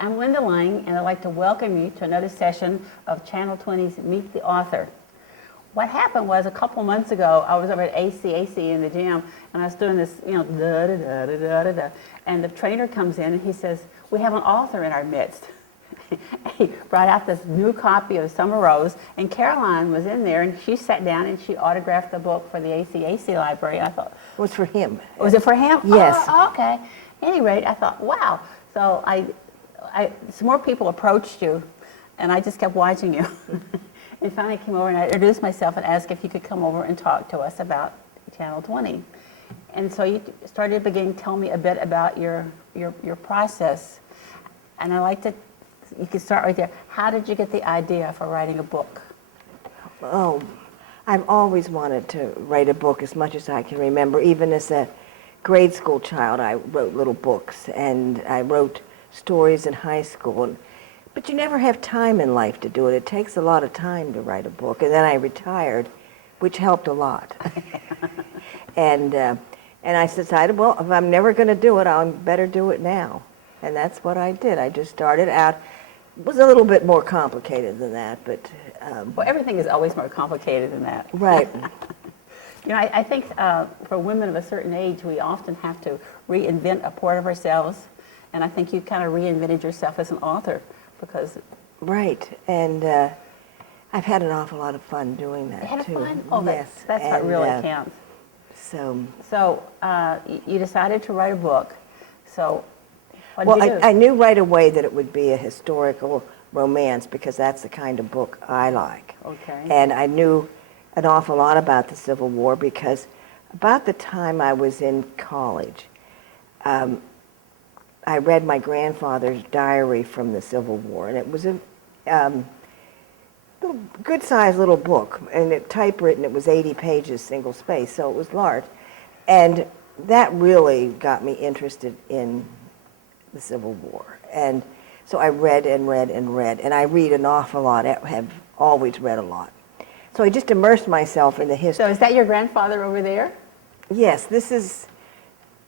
I'm Linda Lang, and I'd like to welcome you to another session of Channel 20's Meet the Author. What happened was a couple months ago, I was over at AC in the gym, and I was doing this, da-da-da-da-da-da-da, and the trainer comes in and he says, we have an author in our midst. He brought out this new copy of Summer Rose, and Caroline was in there, and she sat down and she autographed the book for the AC library. I thought, it was for him. Was it for him? Yes. Oh, okay. At any rate, I thought, wow. So some more people approached you, and I just kept watching you. And finally came over and I introduced myself and asked if you could come over and talk to us about Channel 20. And so you started to tell me a bit about your process. And I like to, you could start right there. How did you get the idea for writing a book? Oh, I've always wanted to write a book as much as I can remember. Even as a grade school child, I wrote little books, and I wrote stories in high school. But you never have time in life to do it. It takes a lot of time to write a book. And then I retired, which helped a lot. And I decided, well, if I'm never going to do it, I'll better do it now. And that's what I did. I just started out. It was a little bit more complicated than that, but... well, everything is always more complicated than that. Right. You know, I think for women of a certain age, we often have to reinvent a part of ourselves. And I think you kind of reinvented yourself as an author. Because right, and I've had an awful lot of fun doing that, you had too. Fun? Oh, yes. That's what really counts. So you decided to write a book. So what well, did you do? I knew right away that it would be a historical romance because that's the kind of book I like. Okay. And I knew an awful lot about the Civil War because about the time I was in college, I read my grandfather's diary from the Civil War, and it was a good-sized little book, and it typewritten. It was 80 pages, single space, so it was large, and that really got me interested in the Civil War. And so I read and read and read, and I read an awful lot. I have always read a lot. So I just immersed myself in the history. So is that your grandfather over there? Yes, this is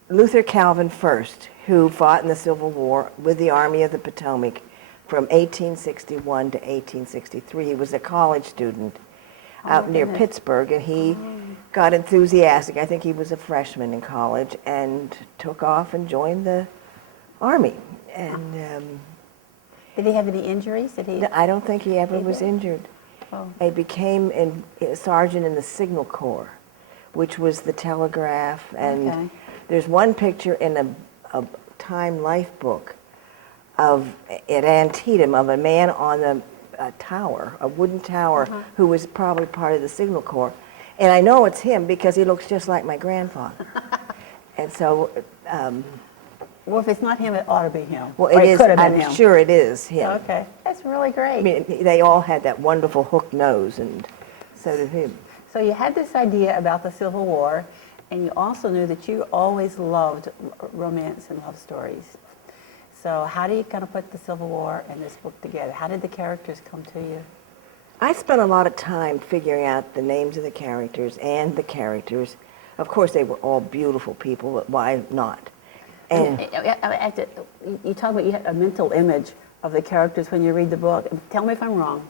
Luther Calvin First, who fought in the Civil War with the Army of the Potomac from 1861 to 1863. He was a college student out near Pittsburgh, and he got enthusiastic. I think he was a freshman in college, and took off and joined the Army. And did he have any injuries? I don't think he ever was injured. Oh. He became a sergeant in the Signal Corps, which was the telegraph. And there's one picture in a Time Life book at Antietam of a man on a tower, a wooden tower, who was probably part of the Signal Corps. And I know it's him because he looks just like my grandfather. And so... well, if it's not him, it ought to be him. Well, it is. I'm sure it is him. Okay, that's really great. I mean, they all had that wonderful hook nose, and so did him. So you had this idea about the Civil War, and you also knew that you always loved romance and love stories. So how do you kind of put the Civil War and this book together? How did the characters come to you? I spent a lot of time figuring out the names of the characters and the characters. Of course, they were all beautiful people, but why not? And you talk about you had a mental image of the characters when you read the book. Tell me if I'm wrong,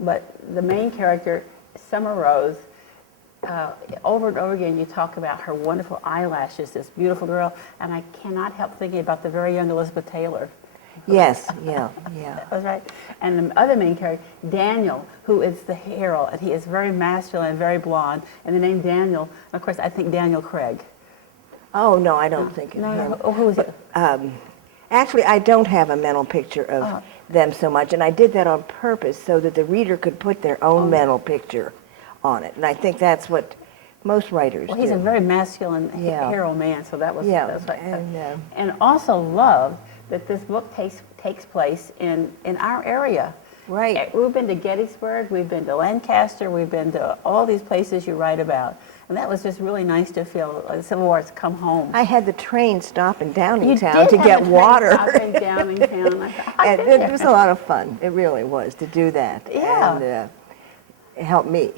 but the main character, Summer Rose, over and over again you talk about her wonderful eyelashes, this beautiful girl, and I cannot help thinking about the very young Elizabeth Taylor. Yes, yeah. That was right. And the other main character, Daniel, who is the hero, and he is very masculine and very blonde, and the name Daniel, of course, I think Daniel Craig. Oh, no, I don't think of him. No, who is it? Actually, I don't have a mental picture of them so much, and I did that on purpose so that the reader could put their own mental picture on it. And I think that's what most writers do. Well, he's a very masculine hero man, so that's right. And also love that this book takes place in our area. Right. We've been to Gettysburg, we've been to Lancaster, we've been to all these places you write about. And that was just really nice to feel the Civil War has come home. I had the train stop in Downingtown to get water. In Downingtown. And it was a lot of fun. It really was to do that. Yeah. And it helped me.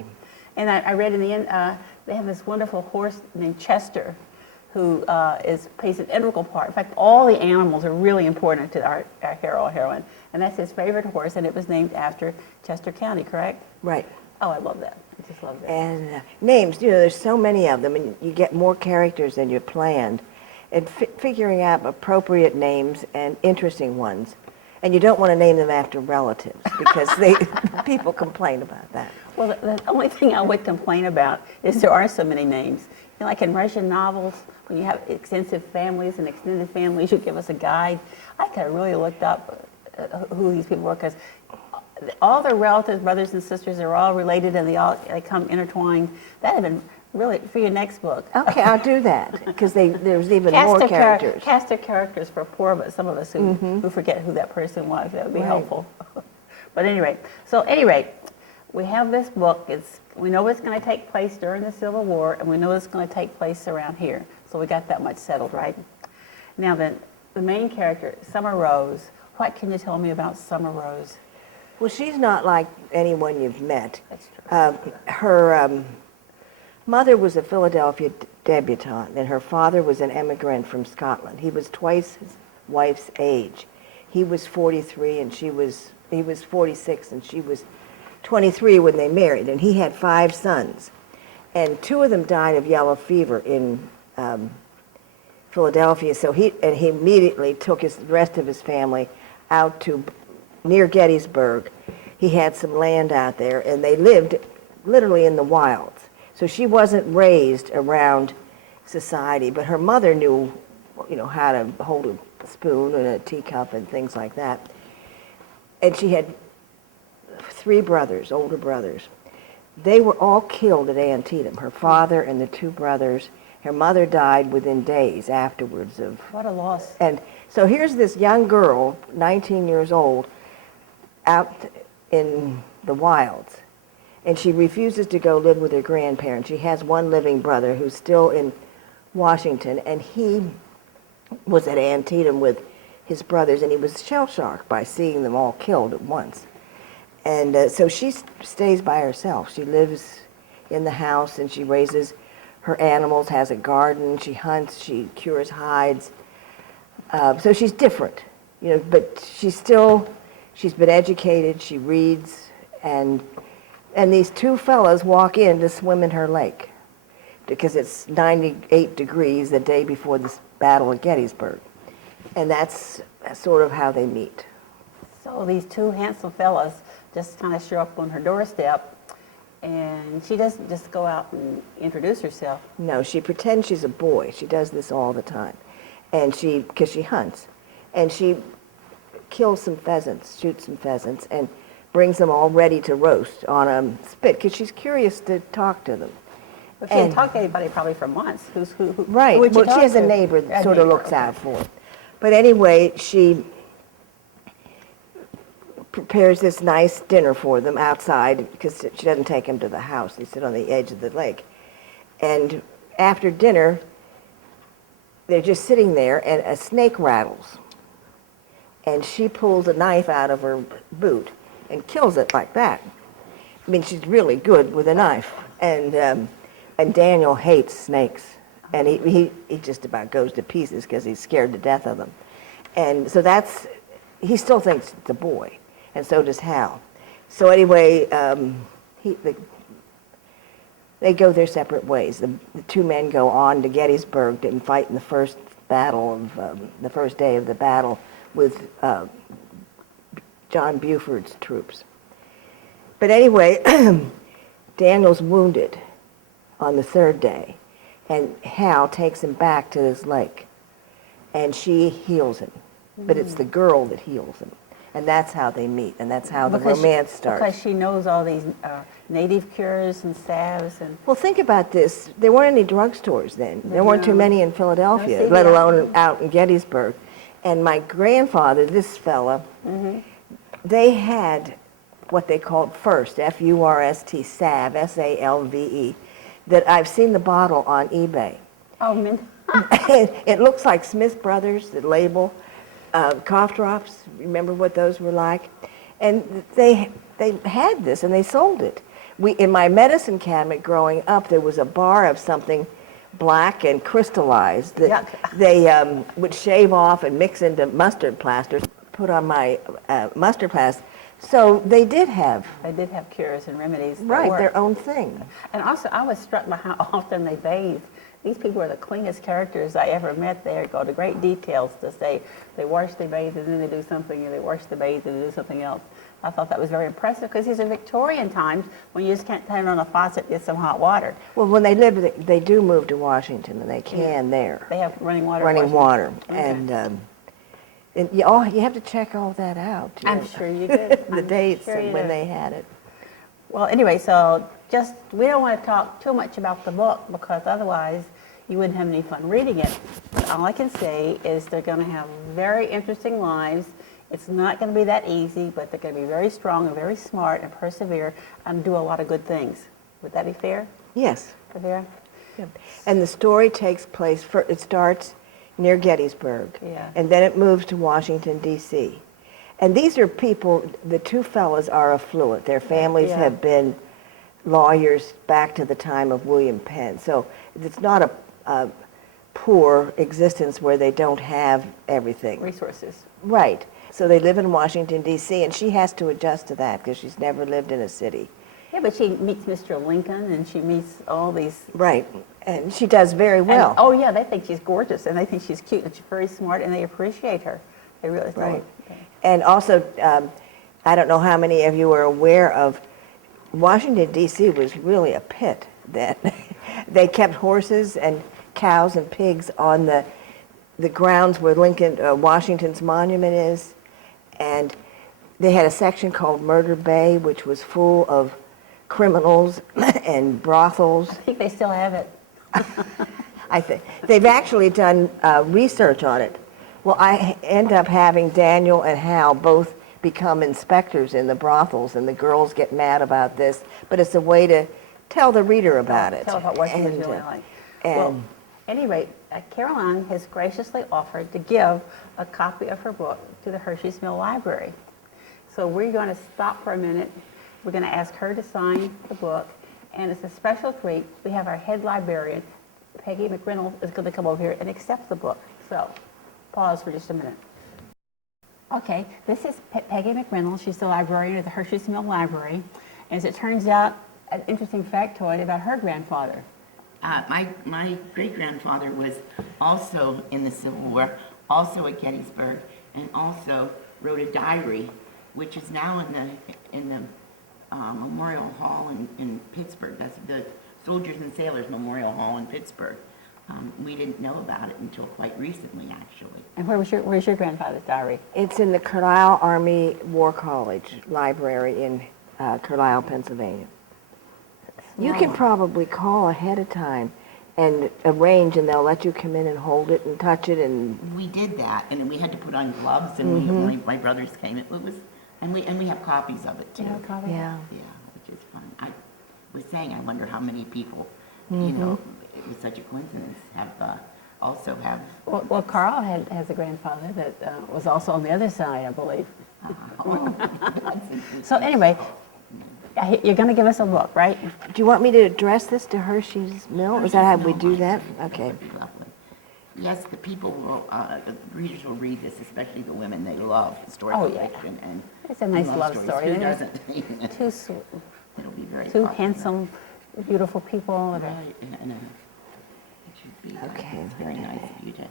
And I read in the end, they have this wonderful horse named Chester, who plays an integral part. In fact, all the animals are really important to our hero or heroine. And that's his favorite horse, and it was named after Chester County, correct? Right. Oh, I love that. I just love that. And names, there's so many of them, and you get more characters than you planned. And figuring out appropriate names and interesting ones. And you don't want to name them after relatives because people complain about that. Well, the only thing I would complain about is there are so many names. Like in Russian novels, when you have extensive families and extended families, you give us a guide. I could have really looked up who these people were, because all their relatives, brothers and sisters, are all related, and they come intertwined. That would have been really for your next book. Okay, I'll do that, because there's even more characters. Cast of characters for some of us who forget who that person was. That would be helpful. But anyway, we have this book. We know it's going to take place during the Civil War, and we know it's going to take place around here. So we got that much settled, right? Now then, the main character, Summer Rose. What can you tell me about Summer Rose? Well, she's not like anyone you've met. That's true. Her mother was a Philadelphia debutante, and her father was an immigrant from Scotland. He was twice his wife's age. He was 43, and he was 46, and she was 23 when they married, and he had 5 sons. And 2 of them died of yellow fever in Philadelphia, so he immediately took the rest of his family out to near Gettysburg. He had some land out there, and they lived literally in the wilds. So she wasn't raised around society, but her mother knew, how to hold a spoon and a teacup and things like that. And she had 3 brothers, older brothers. They were all killed at Antietam, her father and the 2 brothers. Her mother died within days afterwards of... What a loss. And so here's this young girl, 19 years old, out in the wilds. And she refuses to go live with her grandparents. She has one living brother who's still in Washington, and he was at Antietam with his brothers, and he was shell-shocked by seeing them all killed at once. And so she stays by herself. She lives in the house, and she raises her animals, has a garden, she hunts, she cures hides. So she's different, but she's been educated, she reads, and these 2 fellows walk in to swim in her lake because it's 98 degrees the day before this battle at Gettysburg. And that's sort of how they meet. So these 2 handsome fellas just kind of show up on her doorstep, and she doesn't just go out and introduce herself. No, she pretends she's a boy. She does this all the time. And because she hunts. And she kills some pheasants, shoots some pheasants, and brings them all ready to roast on a spit, because she's curious to talk to them. But she hadn't talked to anybody probably for months. Right. Who Well, she has a neighbor that sort of looks out for her. But anyway, she prepares this nice dinner for them outside, because she doesn't take them to the house. They sit on the edge of the lake. And after dinner, they're just sitting there, and a snake rattles. And she pulls a knife out of her boot and kills it like that. I mean, she's really good with a knife. And Daniel hates snakes. And he just about goes to pieces because he's scared to death of them. And so he still thinks it's a boy. And so does Hal. So anyway, they go their separate ways. The 2 men go on to Gettysburg and fight in the first day of the battle with John Buford's troops. But anyway, Daniel's wounded on the 3rd day, and Hal takes him back to this lake, and she heals him. But it's the girl that heals him. And that's how they meet, and that's how the romance starts. Because she knows all these native cures and salves. Well, think about this. There weren't any drugstores then. There weren't too many in Philadelphia, let alone out in Gettysburg. And my grandfather, this fella, they had what they called First, F-U-R-S-T, salve, S-A-L-V-E, that I've seen the bottle on eBay. Oh, man. It looks like Smith Brothers, the label. Cough drops, remember what those were like? And they had this, and they sold it. In my medicine cabinet growing up, there was a bar of something black and crystallized that Yuck. they would shave off and mix into mustard plaster, put on my mustard plaster. So they did have, They did have cures and remedies. that right, worked. their own thing. And also, I was struck by how often they bathe. These people are the cleanest characters I ever met. They go to great details to say they wash, they bathe, and then they do something, and they wash, they bathe, and they do something else. I thought that was very impressive because these are Victorian times when you just can't turn on a faucet, get some hot water. Well, when they live, they do move to Washington, and they can there. They have running water. Running washing. water. Okay. And you have to check all that out. I'm sure you did. The I'm dates sure you and when did. they had it. Well, anyway, so we don't want to talk too much about the book because otherwise you wouldn't have any fun reading it. But all I can say is they're going to have very interesting lives. It's not going to be that easy, but they're going to be very strong and very smart and persevere and do a lot of good things. Would that be fair, Yes. Vera? Yeah. And the story takes place, it starts near Gettysburg, Yeah. and then it moves to Washington, D.C. And these are people, the two fellas are affluent. Their families Yeah. have been lawyers back to the time of William Penn. So it's not a poor existence where they don't have everything. Resources. Right. So they live in Washington, D.C., and she has to adjust to that because she's never lived in a city. Yeah, but she meets Mr. Lincoln and she meets all these. Right. And she does very well. And, oh, yeah, they think she's gorgeous and they think she's cute and she's very smart and they appreciate her. They really do. Right. And also, I don't know how many of you are aware of, Washington, D.C. was really a pit then. They kept horses and cows and pigs on the grounds where Washington's monument is. And they had a section called Murder Bay, which was full of criminals and brothels. I think they still have it. I think they've actually done research on it. Well, I end up having Daniel and Hal both become inspectors in the brothels, and the girls get mad about this, but it's a way to tell the reader about it. Tell about what she was really like. Well, And anyway, Caroline has graciously offered to give a copy of her book to the Hershey's Mill Library. So we're going to stop for a minute. We're going to ask her to sign the book, and it's a special treat. We have our head librarian, Peggy McReynolds, is going to come over here and accept the book. So pause for just a minute. Okay, this is Peggy McReynolds. She's the librarian at the Hershey's Mill Library. As it turns out, an interesting factoid about her grandfather. My great-grandfather was also in the Civil War, also at Gettysburg, and also wrote a diary, which is now in the Memorial Hall in Pittsburgh. That's the Soldiers and Sailors Memorial Hall in Pittsburgh. We didn't know about it until quite recently, actually. And where's your grandfather's diary? it's in the Carlisle Army War College Library in Carlisle, Pennsylvania. You can probably call ahead of time and arrange, and they'll let you come in and hold it and touch it. And We did that, and then we had to put on gloves, and my brothers came. It was, and we have copies of it too. Do you have a copy? yeah, Yeah, which is fun. I was saying, I wonder how many people, you know, it was such a coincidence, also have. Well, Carl has a grandfather that was also on the other side, I believe. So anyway, you're going to give us a book, right? do you want me to address this to Hershey's Mill? Is that how we do that? Okay. That would be lovely. Yes, the people will, the readers will read this, especially the women. They love historical Oh, yeah. fiction and It's a nice love stories. story. Who It is. doesn't? Two, sw- It'll be very two popular. handsome, beautiful people. that are- Right, and it should be. Okay. It's very nice of you to.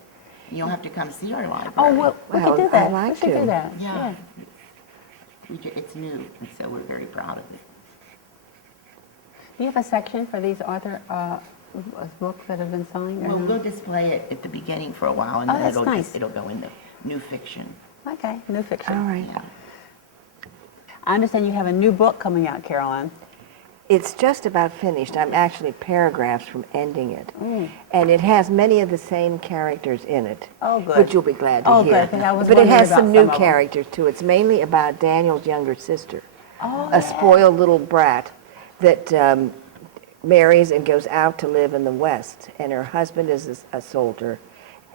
You'll have to come see our library. Oh, well, we Well, could do I'd that. like We should to. do that. Yeah. It's new, and so we're very proud of it. Do you have a section for these author books that have been signed? or Well, no? we'll display it at the beginning for a while, and Oh, then that's it'll nice. it'll go into new fiction. Okay, new fiction. All right. Yeah. I understand you have a new book coming out, Caroline. It's just about finished. I'm actually paragraphs from ending it. And it has many of the same characters in it. Oh, good. Which you'll be glad to Oh, hear. good, 'cause I was But it has wondering about some new some of them. characters too. It's mainly about Daniel's younger sister, Oh, a spoiled little brat that marries and goes out to live in the West. And her husband is a soldier.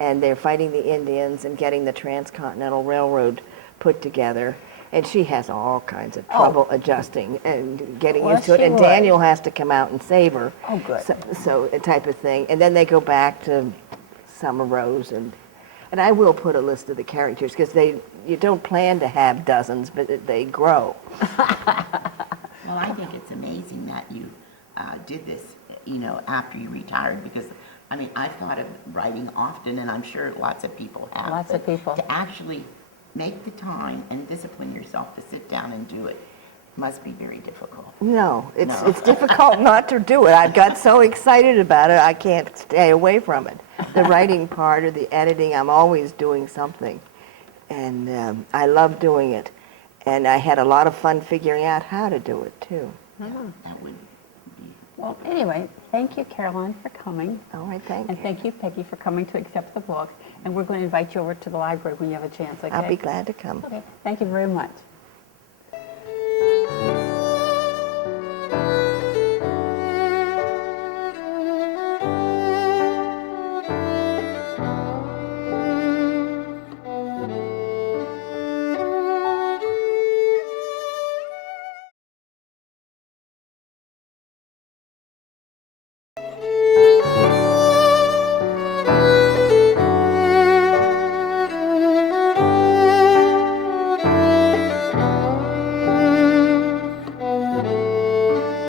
And they're fighting the Indians and getting the Transcontinental Railroad put together. And she has all kinds of trouble adjusting and getting Well, used to it. she And would. Daniel has to come out and save her. Oh, good. So a type of thing. And then they go back to Summer Rose. And I will put a list of the characters because you don't plan to have dozens, but they grow. Well, I think it's amazing that you did this, after you retired, because, I mean, I've thought of writing often, and I'm sure lots of people have. Lots of but people. To actually make the time and discipline yourself to sit down and do it must be very difficult. No, it's No. it's difficult not to do it. I've got so excited about it, I can't stay away from it. The writing part or the editing, I'm always doing something. And I love doing it. And I had a lot of fun figuring out how to do it, too. That would be. Well, anyway, thank you, Caroline, for coming. All right, thank And you. thank you, Peggy, for coming to accept the book. And we're going to invite you over to the library when you have a chance, okay? I'll be glad to come. Okay, thank you very much.